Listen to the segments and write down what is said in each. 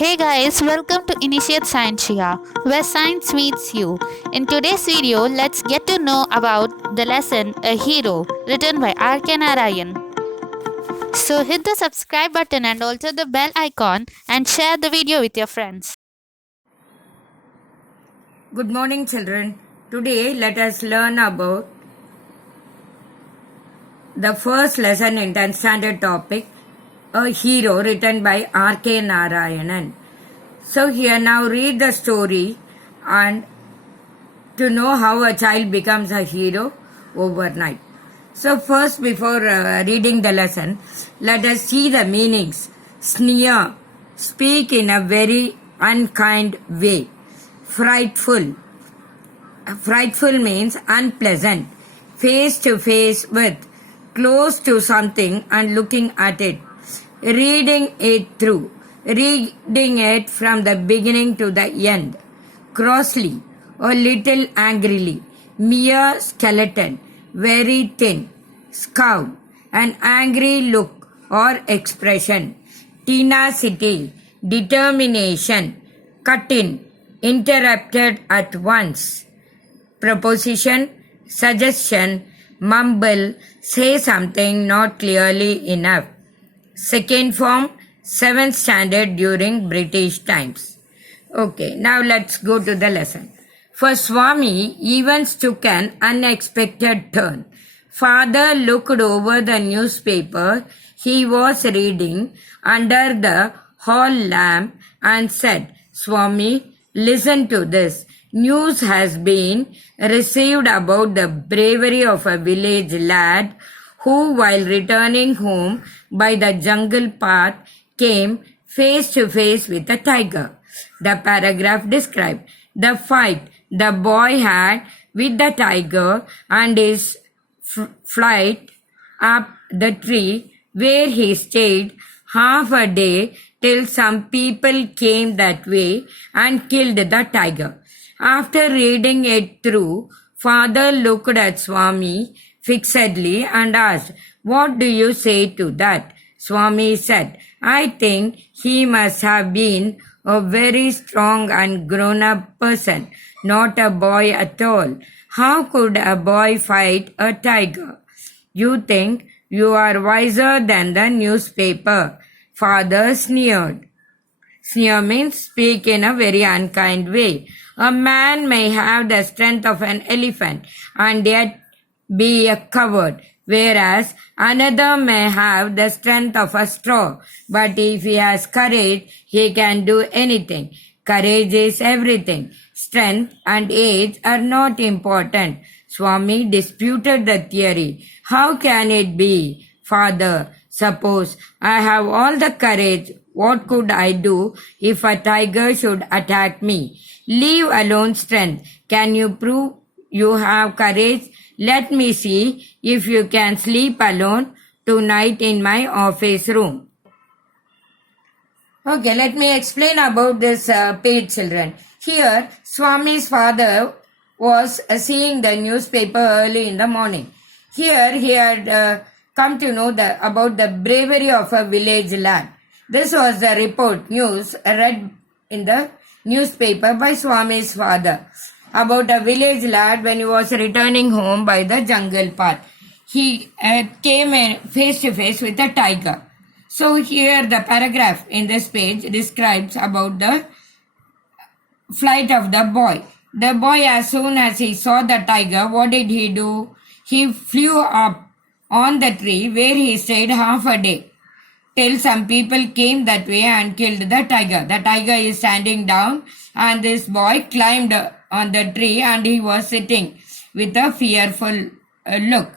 Hey guys, welcome to Initiate Scientia, where science meets you. In today's video, let's get to know about the lesson A Hero, written by R.K. Narayan. So hit the subscribe button and also the bell icon and share the video with your friends. Good morning, children. Today, let us learn about the first lesson in 10th standard topic, A Hero, written by R.K. Narayanan. So here now read the story and to know how a child becomes a hero overnight. So first, before reading the lesson, let us see the meanings. Sneer, speak in a very unkind way. Frightful. Frightful means unpleasant. Face to face with, close to something and looking at it. Reading it through. Reading it from the beginning to the end. Crossly, a little angrily. Mere skeleton, very thin. Scowl, an angry look or expression. Tenacity, determination. Cut in, interrupted at once. Proposition, suggestion, mumble, say something not clearly enough. Second form, 7th standard during British times. Okay, now let's go to the lesson. For Swami, events took an unexpected turn. Father looked over the newspaper he was reading under the hall lamp and said, Swami, listen to this. News has been received about the bravery of a village lad who, while returning home by the jungle path, came face to face with a tiger. The paragraph described the fight the boy had with the tiger and his flight up the tree where he stayed half a day till some people came that way and killed the tiger. After reading it through, Father looked at Swami fixedly and asked, What do you say to that? Swami said, I think he must have been a very strong and grown-up person, not a boy at all. How could a boy fight a tiger? You think you are wiser than the newspaper. Father sneered. Sneer means speak in a very unkind way. A man may have the strength of an elephant and yet be a coward, whereas another may have the strength of a straw, but if he has courage, he can do anything. Courage is everything. Strength and age are not important. Swami disputed the theory. How can it be? Father, suppose I have all the courage, what could I do if a tiger should attack me? Leave alone strength. Can you prove you have courage? Let me see if you can sleep alone tonight in my office room. Okay, let me explain about this page, children. Here, Swami's father was seeing the newspaper early in the morning. Here, he had come to know about the bravery of a village lad. This was the report news read in the newspaper by Swami's father about a village lad when he was returning home by the jungle path. He came face to face with a tiger. So here the paragraph in this page describes about the flight of the boy. The boy, as soon as he saw the tiger, what did he do? He flew up on the tree where he stayed half a day till some people came that way and killed the tiger. The tiger is standing down and this boy climbed on the tree and he was sitting with a fearful look.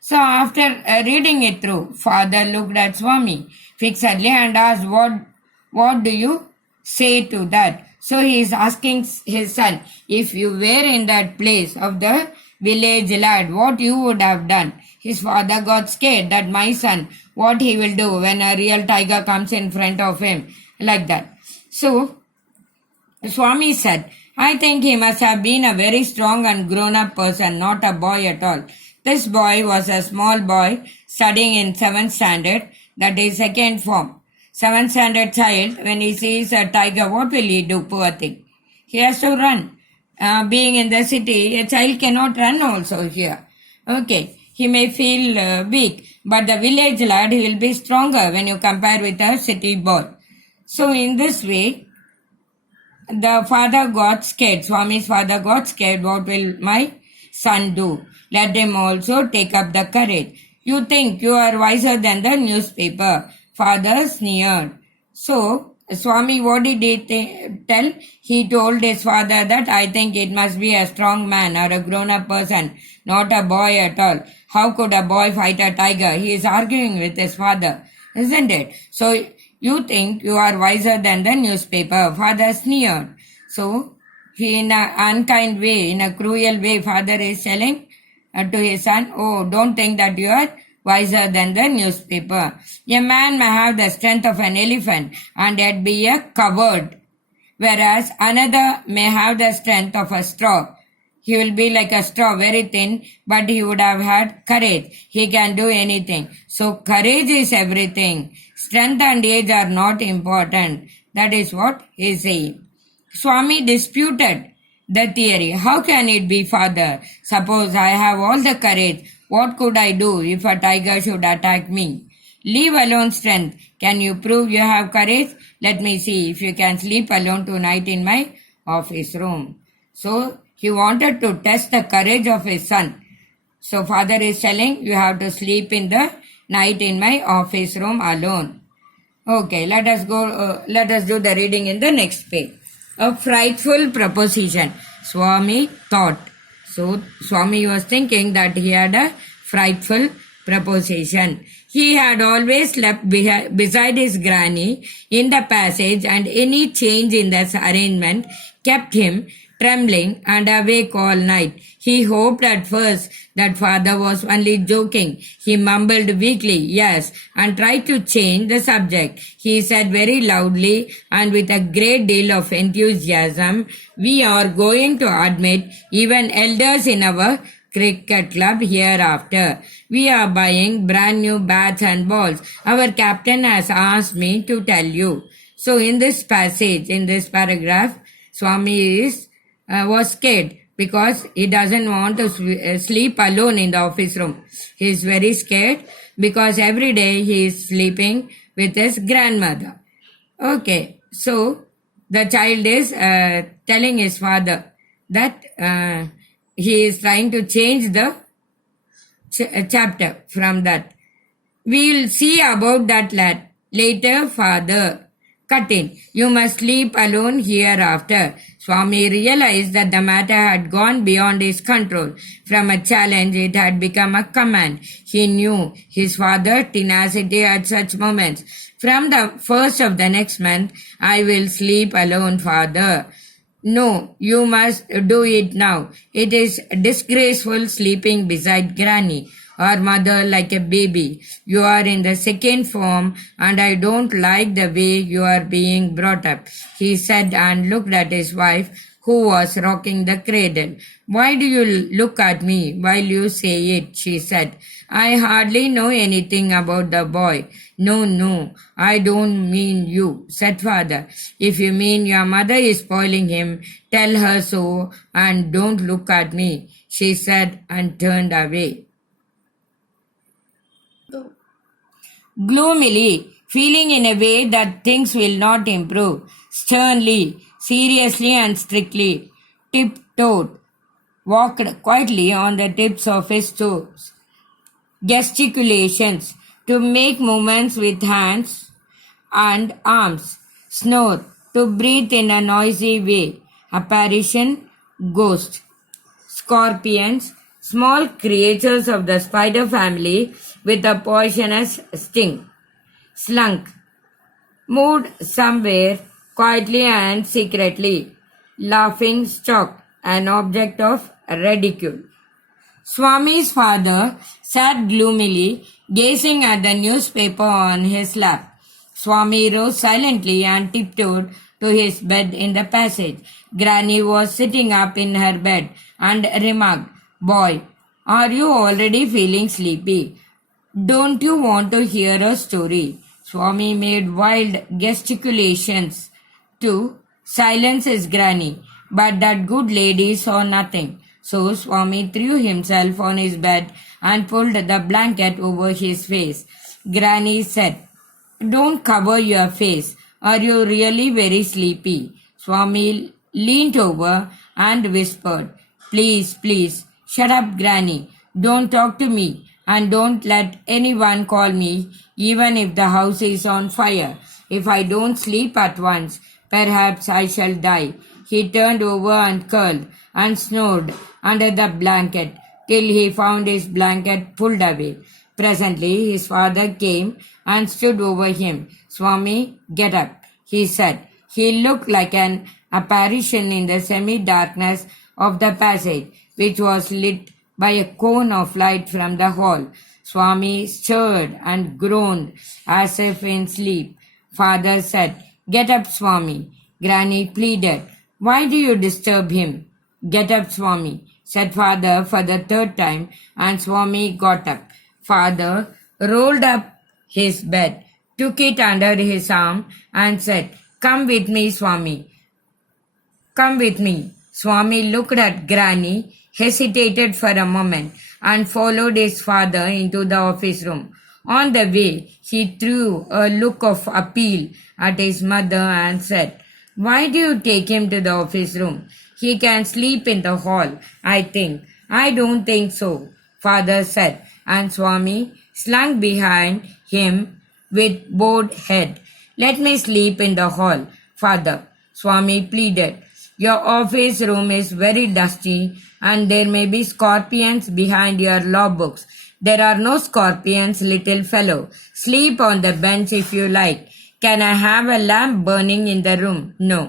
So after reading it through, Father looked at Swami fixedly and asked, what do you say to that? So he is asking his son, if you were in that place of the village lad, what you would have done? His father got scared that my son, what he will do when a real tiger comes in front of him, like that. So Swami said, I think he must have been a very strong and grown-up person, not a boy at all. This boy was a small boy studying in 7th standard, that is second form. 7th standard child, when he sees a tiger, what will he do, poor thing? He has to run. Being in the city, a child cannot run also here. Okay, he may feel weak, but the village lad, he will be stronger when you compare with a city boy. So in this way, the father got scared. Swami's father got scared. What will my son do? Let him also take up the courage. You think you are wiser than the newspaper. Father sneered. So, Swami, what did he tell? He told his father that I think it must be a strong man or a grown-up person, not a boy at all. How could a boy fight a tiger? He is arguing with his father, isn't it? So, you think you are wiser than the newspaper. Father sneered. So, he in an unkind way, in a cruel way, father is telling to his son, oh, don't think that you are wiser than the newspaper. A man may have the strength of an elephant and yet be a coward, whereas another may have the strength of a straw. He will be like a straw, very thin, but he would have had courage. He can do anything. So courage is everything. Strength and age are not important. That is what he is saying. Swami disputed the theory. How can it be, father? Suppose I have all the courage. What could I do if a tiger should attack me? Leave alone strength. Can you prove you have courage? Let me see if you can sleep alone tonight in my office room. So, he wanted to test the courage of his son. So, father is telling, you have to sleep in the night in my office room alone. Okay, let us do the reading in the next page. A frightful proposition. Swami thought. So, Swami was thinking that he had a frightful proposition. He had always slept beside his granny in the passage, and any change in this arrangement kept him trembling and awake all night. He hoped at first that father was only joking. He mumbled weakly, yes, and tried to change the subject. He said very loudly and with a great deal of enthusiasm, we are going to admit even elders in our cricket club hereafter. We are buying brand new bats and balls. Our captain has asked me to tell you. So in this passage, in this paragraph, Swami was scared because he doesn't want to sleep alone in the office room. He is very scared because every day he is sleeping with his grandmother. Okay, so the child is telling his father that he is trying to change the chapter from that. We will see about that lad later, father. Cut in. You must sleep alone hereafter. Swami realized that the matter had gone beyond his control. From a challenge, it had become a command. He knew his father's tenacity at such moments. From the first of the next month, I will sleep alone, father. No, you must do it now. It is disgraceful sleeping beside granny or mother like a baby. You are in the second form and I don't like the way you are being brought up, he said and looked at his wife who was rocking the cradle. Why do you look at me while you say it, she said. I hardly know anything about the boy. No, I don't mean you, said father. If you mean your mother is spoiling him, tell her so and don't look at me, she said and turned away. Gloomily, feeling in a way that things will not improve, sternly, seriously and strictly, tiptoed, walked quietly on the tips of his toes. Gesticulations, to make movements with hands and arms. Snore, to breathe in a noisy way. Apparition, ghost. Scorpions, small creatures of the spider family with a poisonous sting. Slunk, moved somewhere quietly and secretly. Laughing stock, an object of ridicule. Swami's father sat gloomily, gazing at the newspaper on his lap. Swami rose silently and tiptoed to his bed in the passage. Granny was sitting up in her bed and remarked, Boy, are you already feeling sleepy? Don't you want to hear a story? Swami made wild gesticulations to silence his granny, but that good lady saw nothing. So Swami threw himself on his bed and pulled the blanket over his face. Granny said, "Don't cover your face. Are you really very sleepy?" Swami leaned over and whispered, "Please, please, shut up, Granny. Don't talk to me, and don't let anyone call me, even if the house is on fire. If I don't sleep at once, perhaps I shall die." He turned over and curled and snored under the blanket till he found his blanket pulled away. Presently his father came and stood over him. "Swami, get up," he said. He looked like an apparition in the semi-darkness of the passage, which was lit by a cone of light from the hall. Swami stirred and groaned as if in sleep. Father said, "Get up, Swami." Granny pleaded, "Why do you disturb him?" "Get up, Swami," said father for the third time, and Swami got up. Father rolled up his bed, took it under his arm, and said, "Come with me, Swami. Come with me." Swami looked at Granny, hesitated for a moment, and followed his father into the office room. On the way, he threw a look of appeal at his mother and said, "Why do you take him to the office room? He can sleep in the hall, I think." "I don't think so," father said, and Swami slunk behind him with bowed head. "Let me sleep in the hall, father," Swami pleaded. "Your office room is very dusty, and there may be scorpions behind your law books." "There are no scorpions, little fellow. Sleep on the bench if you like." "Can I have a lamp burning in the room?" "No."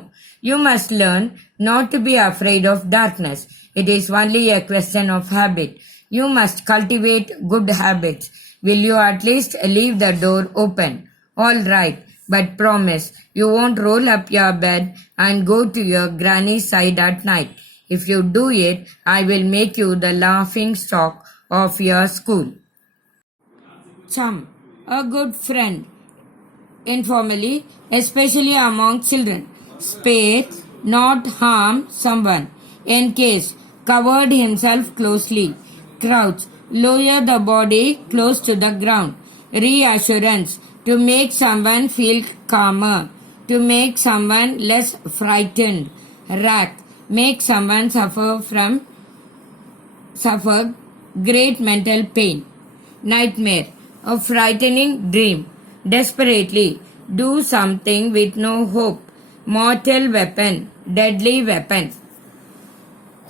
"You must learn not to be afraid of darkness. It is only a question of habit. You must cultivate good habits. Will you at least leave the door open?" "All right, but promise you won't roll up your bed and go to your granny's side at night. If you do it, I will make you the laughing stock of your school." Chum, a good friend. Informally, especially among children. Spare, not harm someone. Encase, covered himself closely. Crouch, lower the body close to the ground. Reassurance, to make someone feel calmer, to make someone less frightened. Rack, make someone suffer great mental pain. Nightmare, a frightening dream. Desperately, do something with no hope. Mortal weapon, deadly weapon.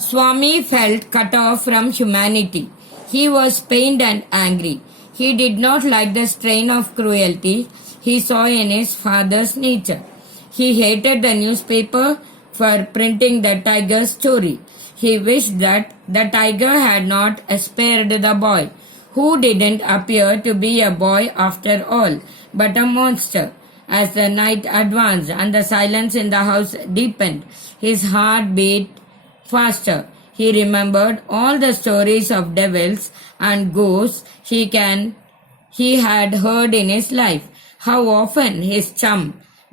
Swami felt cut off from humanity. He was pained and angry. He did not like the strain of cruelty he saw in his father's nature. He hated the newspaper for printing the tiger story. He wished that the tiger had not spared the boy, who didn't appear to be a boy after all, but a monster. As the night advanced and the silence in the house deepened, his heart beat faster. He remembered all the stories of devils and ghosts he had heard in his life. How often his chum,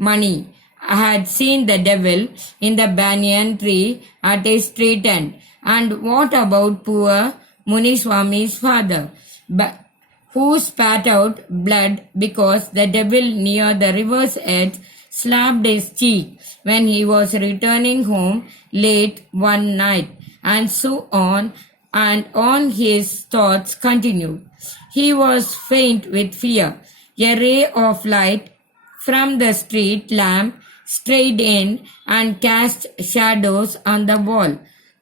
Mani, had seen the devil in the banyan tree at his street end. And what about poor Muniswami's father, who spat out blood because the devil near the river's edge slapped his cheek when he was returning home late one night, and so on and on his thoughts continued. He was faint with fear. A ray of light from the street lamp strayed in and cast shadows on the wall.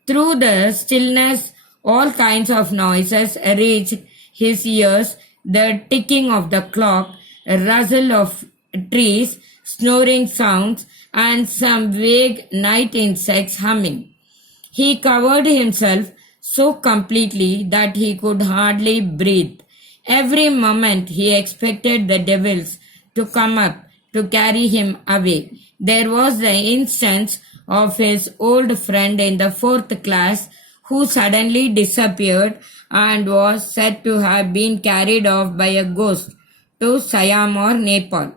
Through the stillness, all kinds of noises reached his ears: the ticking of the clock, a rustle of trees, snoring sounds, and some vague night insects humming. He covered himself so completely that he could hardly breathe. Every moment he expected the devils to come up to carry him away. There was the instance of his old friend in the 4th class who suddenly disappeared and was said to have been carried off by a ghost to Siam or Nepal.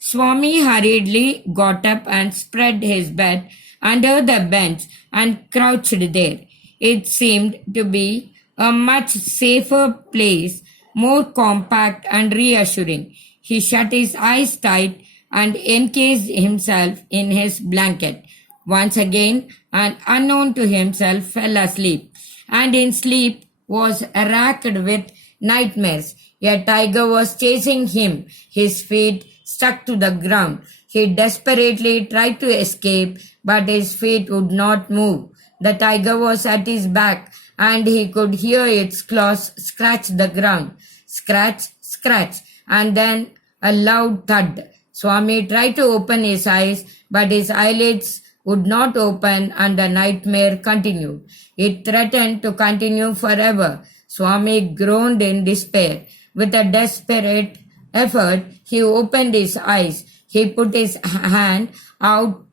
Swami hurriedly got up and spread his bed under the bench and crouched there. It seemed to be a much safer place, more compact and reassuring. He shut his eyes tight and encased himself in his blanket. Once again, and unknown to himself, fell asleep, and in sleep was racked with nightmares. A tiger was chasing him, his feet stuck to the ground. He desperately tried to escape, but his feet would not move. The tiger was at his back, and he could hear its claws scratch the ground. Scratch, scratch, and then a loud thud. Swami tried to open his eyes, but his eyelids would not open and the nightmare continued. It threatened to continue forever. Swami groaned in despair. With a desperate effort, he opened his eyes. He put his hand out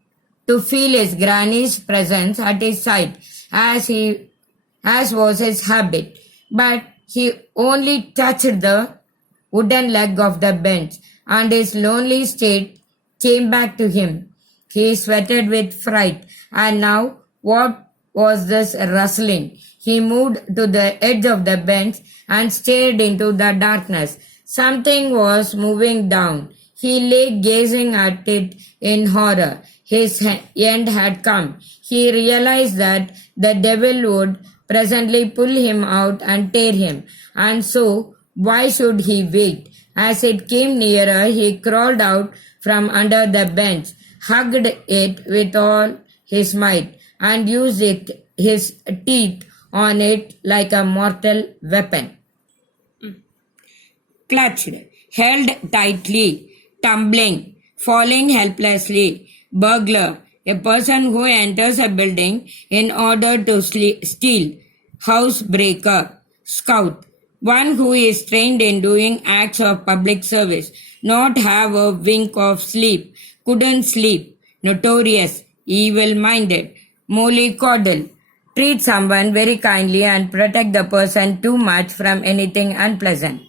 to feel his granny's presence at his side, as was his habit. But he only touched the wooden leg of the bench, and his lonely state came back to him. He sweated with fright, and now what was this rustling? He moved to the edge of the bench and stared into the darkness. Something was moving down. He lay gazing at it in horror. His end had come. He realized that the devil would presently pull him out and tear him, and so why should he wait? As it came nearer, he crawled out from under the bench, hugged it with all his might, and used his teeth on it like a mortal weapon. Clutched, held tightly, tumbling, falling helplessly. Burglar, a person who enters a building in order to steal. Housebreaker, scout, one who is trained in doing acts of public service, not have a wink of sleep, couldn't sleep. Notorious, evil-minded. Mollycoddle, treat someone very kindly and protect the person too much from anything unpleasant.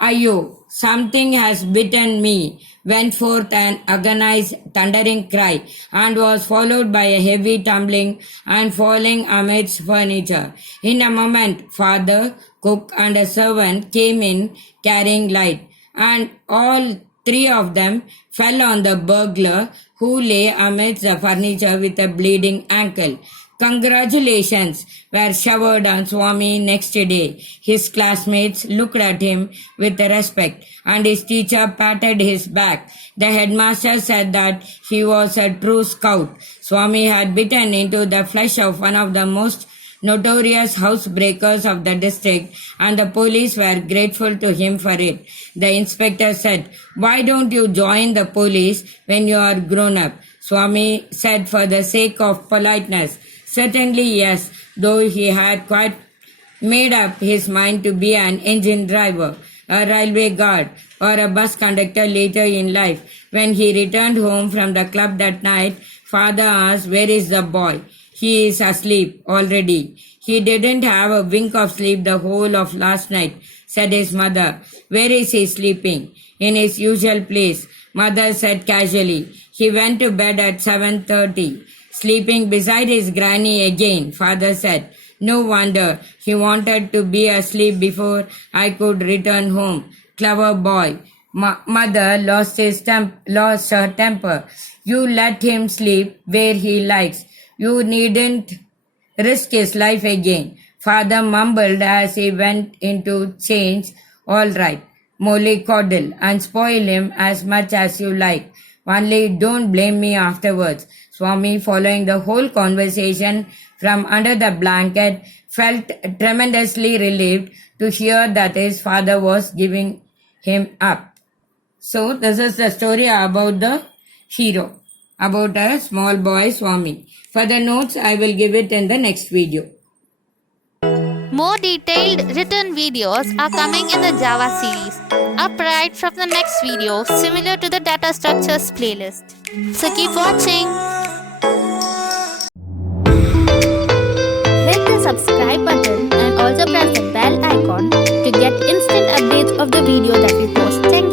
Ayo, something has bitten me, went forth an agonized, thundering cry, and was followed by a heavy tumbling and falling amidst furniture. In a moment, father, cook, and a servant came in carrying light, and all three of them fell on the burglar, who lay amidst the furniture with a bleeding ankle. Congratulations were showered on Swami next day. His classmates looked at him with respect, and his teacher patted his back. The headmaster said that he was a true scout. Swami had bitten into the flesh of one of the most notorious housebreakers of the district, and the police were grateful to him for it. The inspector said, "Why don't you join the police when you are grown up?" Swami said, for the sake of politeness, "Certainly yes," though he had quite made up his mind to be an engine driver, a railway guard, or a bus conductor later in life. When he returned home from the club that night, father asked, "Where is the boy?" "He is asleep already." "He didn't have a wink of sleep the whole of last night," said his mother. "Where is he sleeping?" "In his usual place," mother said casually. "He went to bed at 7:30. Sleeping beside his granny again," father said. "No wonder. He wanted to be asleep before I could return home. Clever boy." Mother lost her temper. "You let him sleep where he likes. You needn't risk his life again." Father mumbled as he went into change. "All right, mollycoddle and spoil him as much as you like. Only don't blame me afterwards." Swami, following the whole conversation from under the blanket, felt tremendously relieved to hear that his father was giving him up. So this is the story about the hero, about a small boy Swami. Further notes, I will give it in the next video. More detailed written videos are coming in the Java series, up right from the next video, similar to the data structures playlist. So keep watching. Hit the subscribe button and also press the bell icon to get instant updates of the video that we post. Check